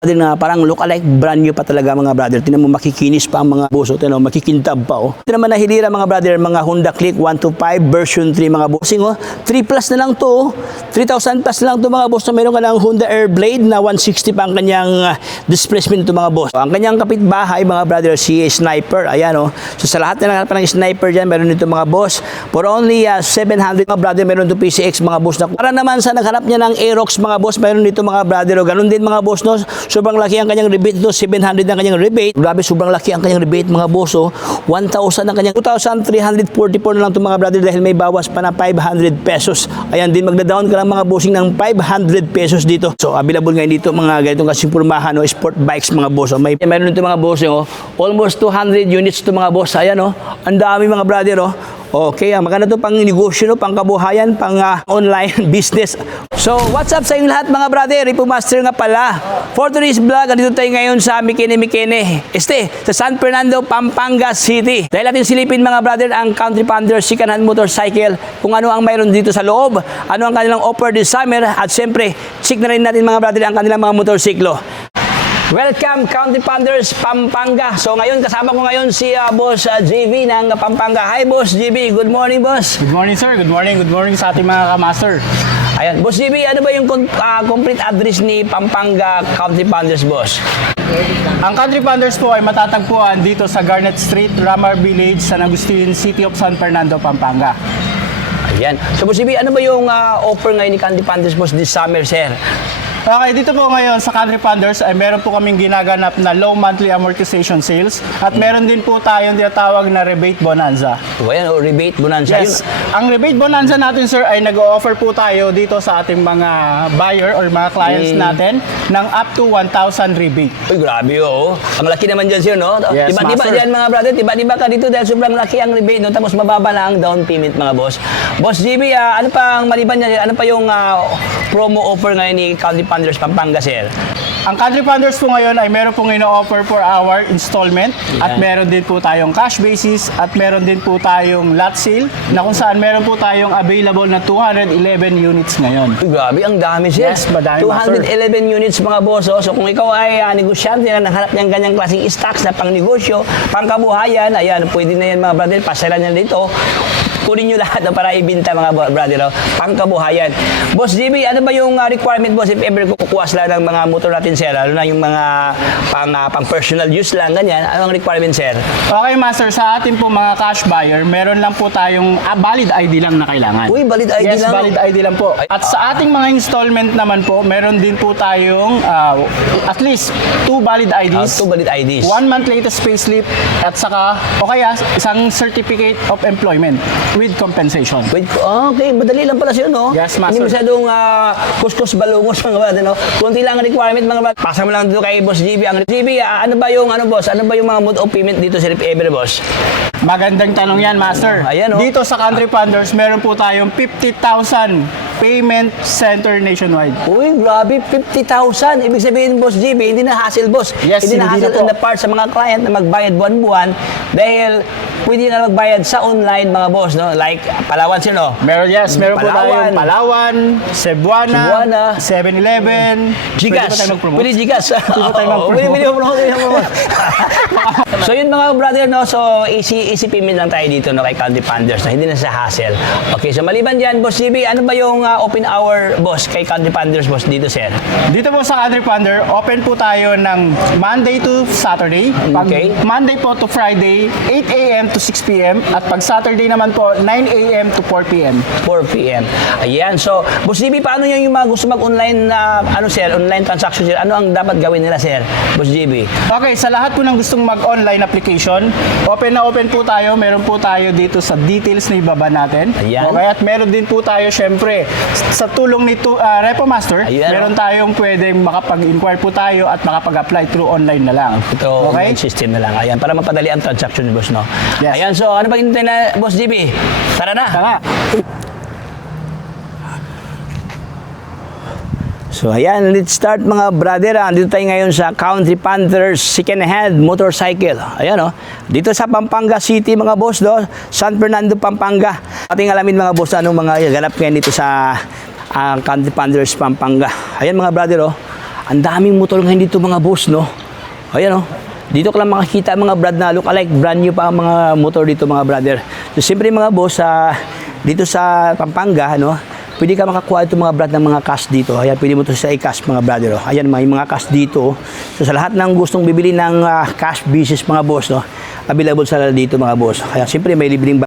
Din na parang look-alike brand new pa talaga mga brother. Tinan mo makikinis pa ang mga boss. Tinan mo makikintab pa oh. Tinan mo nahilira mga brother, mga Honda Click 125 version 3 mga bossing oh. 3 plus na lang to oh. 3,000 plus na lang to mga boss. So, meron ka ng Honda Airblade na 160 pa ang kanyang displacement to mga boss. So, ang kanyang kapitbahay mga brother si Sniper. Ayan oh. So sa lahat na ng Sniper diyan meron dito mga boss. For only 700 mga brother meron to PCX mga boss na. Para naman sa naghanap niya ng Aerox mga boss, meron dito mga brother oh. Ganun din mga boss no. Sobrang laki ang kanyang rebate ito, 700 ang kanyang rebate. Grabe, sobrang laki ang kanyang rebate mga boss. 1,000 ang kanyang 2,344 na lang ito mga brother dahil may bawas pa na 500 pesos. Ayan din, magda-down ka lang mga bossing ng 500 pesos dito. So, available ngayon dito mga ganitong kasing purmahan o sport bikes mga boss. Mayroon ito mga bossing almost 200 units ito mga boss. Ayan ang dami mga brother Okay, maganda to pang negosyo, pang kabuhayan, pang online business. So, what's up sa inyong lahat mga brother? Ripo Master nga pala. For today's vlog, dito tayo ngayon sa Mikene, sa San Fernando, Pampanga City. Dahil natin silipin mga brother ang Country Ponder second-hand motorcycle, kung ano ang mayroon dito sa loob, ano ang kanilang offer this summer, at syempre, check na rin natin mga brother ang kanilang mga motorsiklo. Welcome Country Panders Pampanga. So ngayon kasama ko ngayon si Boss JV ng Pampanga. Hi Boss JV, good morning boss. Good morning sir, good morning sa ating mga kamaster. Ayan, Boss JV, ano ba yung complete address ni Pampanga Country Panders boss? Ang Country Panders po ay matatagpuan dito sa Garnet Street, Ramar Village, San Agustin, City of San Fernando, Pampanga. Ayan. So Boss JV, ano ba yung offer ngayon ni Country Panders boss this summer sir? Okay, dito po ngayon sa Country Panders ay meron po kaming ginaganap na low monthly amortization sales at meron din po tayong tinatawag na rebate bonanza. Ayan, rebate bonanza. Yes, ang rebate bonanza natin sir ay nag-o-offer po tayo dito sa ating mga buyer or mga clients natin ng up to 1,000 rebate. Uy, grabe Ang laki naman dyan sir, no? Yes, tiba-tiba master. dyan mga brother, tiba-tiba ka dito dahil sobrang laki ang rebate, no? Tapos mababa na ang down payment mga boss. Boss JB, ano pa ang maliban niya? Ano pa yung promo offer ngayon ni Country Panders Pampanga sir? Ang Country Panders po ngayon ay meron pong ino-offer for our installment at meron din po tayong cash basis at meron din po tayong lot sale na kung saan meron po tayong available na 211 units ngayon. Uy, grabe, ang dami sir. Yes, madami 211 units mga boss. So kung ikaw ay negosyante na naghanap ng ganyang klaseng stocks na pang negosyo, pang kabuhayan, ayan, pwede na yan mga brother, pasyalan nyo dito. Kunin nyo lahat para ibinta mga brother, pang kabuhayan. Boss JB, ano ba yung requirement boss if ever kukuha sila ng mga motor natin sir? Lalo na yung mga pang personal use lang, ganyan. Ano ang requirement sir? Okay master, sa atin po mga cash buyer, meron lang po tayong valid ID lang na kailangan. Uy, valid ID yes, lang? valid ID lang po. At sa ating mga installment naman po, meron din po tayong at least 2 valid IDs. 2 valid IDs. 1 month latest payslip at saka o kaya isang certificate of employment with compensation. Okay, madali lang pala siya, no? Yes, master. Hindi masyadong kuskus balungos mga brother, no? Kunti lang ang requirement mga brother. Pasa mo lang dito kay Boss JB. Ang JB, ano ba yung boss? Ano ba yung mga mode of payment dito sa Ever boss? Magandang tanong yan, master. Ayan, Dito sa Country Panders, meron po tayong 50,000 payment center nationwide. Uy, grabe, 50,000. Ibig sabihin, Boss JB, hindi na hassle, boss. Yes, hindi na hindi hassle na po. on the part sa mga client na magbayad buwan-buwan dahil pwede na magbayad sa online mga boss, no? Like Palawan sir, no? Meron po tayong Palawan, Cebuana, Cebuana, 7-Eleven. Gigas. Pwede Gigas. Pwede tayo mag-promote. Pwede mag-promote. So yun mga brother, no? So easy payment lang tayo dito, no? Kay Country Panders, no? Hindi na sa hassle. Okay, so maliban dyan, Boss JB, ano ba yung open hour, boss, kay Country Panders, boss, dito sir? Dito po sa Country Pander, open po tayo ng Monday to Saturday. Pag Okay. Monday po to Friday, 8 a.m. to 6 p.m. At pag Saturday naman po, 9 a.m. to 4 p.m. 4 p.m. Ayan. So, Boss JB, paano yung mga gusto mag-online na, sir, online transaction, sir? Ano ang dapat gawin nila, sir? Boss JB? Okay, sa lahat po ng gustong mag-online application, open na open po tayo. Meron po tayo dito sa details na ibaba natin. Ayan. Okay, at meron din po tayo, syempre, sa tulong ni Repo Master, Ayan. meron tayong pwedeng makapag-inquire po tayo at makapag-apply through online na lang. Ito, Okay? online system na lang. Ayan, para mapadali ang transaction, boss, no? Yes. Ayan, so, ano bang hintay na, Boss JB? Tara na. Tara. So ayan, let's start mga brother. Dito tayo ngayon sa Country Panthers second-hand motorcycle. Ayan dito sa Pampanga City mga boss, San Fernando, Pampanga. Ating alamin mga boss anong mga ganap ngayon dito sa Country Panthers Pampanga. Ayan mga brother, Ang daming motor ngayon dito mga boss, no? Ayan, oh. Dito ka lang makikita mga brad na look alike, brand new pa ang mga motor dito mga brother. So siyempre mga boss, dito sa Pampanga, no, pwede ka makakuha ito mga brad ng mga cash dito. Ayan, pwede mo ito sa i-cash mga brother. Oh. Ayan, may mga cash dito. So sa lahat ng gustong bibili ng cash business mga boss, no, available sa dito mga boss. Kaya siyempre may libreng